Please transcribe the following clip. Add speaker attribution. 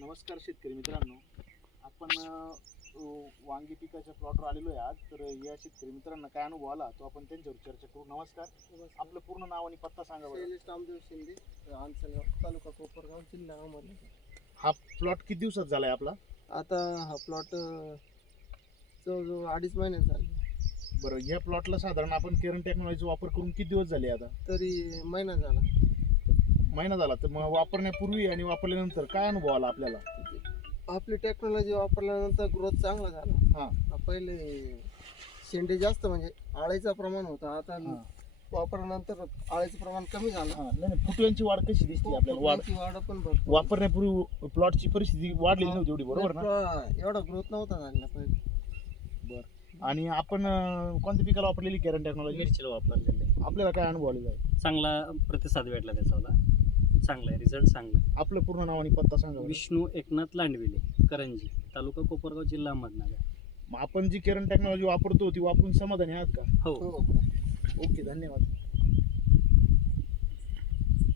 Speaker 1: नमस्कार शेतकरी मित्रांनो, आपण वांगी पिकाच्या प्लॉटवर आलेलो आहे आज. तर या शेतकरी मित्रांना काय अनुभव आला तो आपण त्यांच्यावर चर्चा करू. नमस्कार, आपलं पूर्ण नाव आणि पत्ता सांगा बरं.
Speaker 2: शैलेश रामदेव शिंदे, आंचलगाव, तालुका कोपरगाव, जिल्हा अहमदनगर.
Speaker 1: हा प्लॉट किती दिवसात झालाय आपला?
Speaker 2: आता हा प्लॉट जवळजवळ 2.5 महिन्यात झाले.
Speaker 1: बरं, या प्लॉटला साधारण आपण केरन टेक्नॉलॉजीचा वापर करून किती दिवस झाले आता?
Speaker 2: तरी महिना झाला.
Speaker 1: महिना झाला. तर मग वापरण्यापूर्वी आणि वापरल्यानंतर काय अनुभव आला आपल्याला?
Speaker 2: आपली टेक्नॉलॉजी वापरल्यानंतर ग्रोथ चांगला झाला.
Speaker 1: हां,
Speaker 2: पहिले शेंडे जास्त म्हणजे आळीचं प्रमाण होतं. आता
Speaker 1: हां.
Speaker 2: वापरल्यानंतर आळीचं प्रमाण कमी झालं.
Speaker 1: हां, नाही फुटव्यांची वाढ कशी दिसते आपल्याला?
Speaker 2: वाढ पण भरपूर.
Speaker 1: वापरण्यापूर्वी प्लॉटची परिस्थिती वाढलेली नव्हती एवढी, बरोबर ना?
Speaker 2: एवढा ग्रोथ नव्हता झाला पहिले.
Speaker 1: बरं, आणि आपण कोणत्या पिकाला वापरलेली केरन टेक्नॉलॉजी?
Speaker 3: मिरचीला वापरलेले.
Speaker 1: आपल्याला काय अनुभव आलेला आहे?
Speaker 3: चांगला प्रतिसाद भेटला त्याचा. चांगला आहे, रिझल्ट चांगला आहे.
Speaker 1: आपलं पूर्ण नाव आणि पत्ता सांगा बरं.
Speaker 3: विष्णू एकनाथ लांडविले, करंजी, तालुका कोपरगाव, जिल्हा अहमदनगर.
Speaker 1: मग आपण जी केरन टेक्नॉलॉजी वापरतो ती वापरून समाधानी आहात का?
Speaker 3: हो.
Speaker 2: हो.
Speaker 1: ओके, धन्यवाद.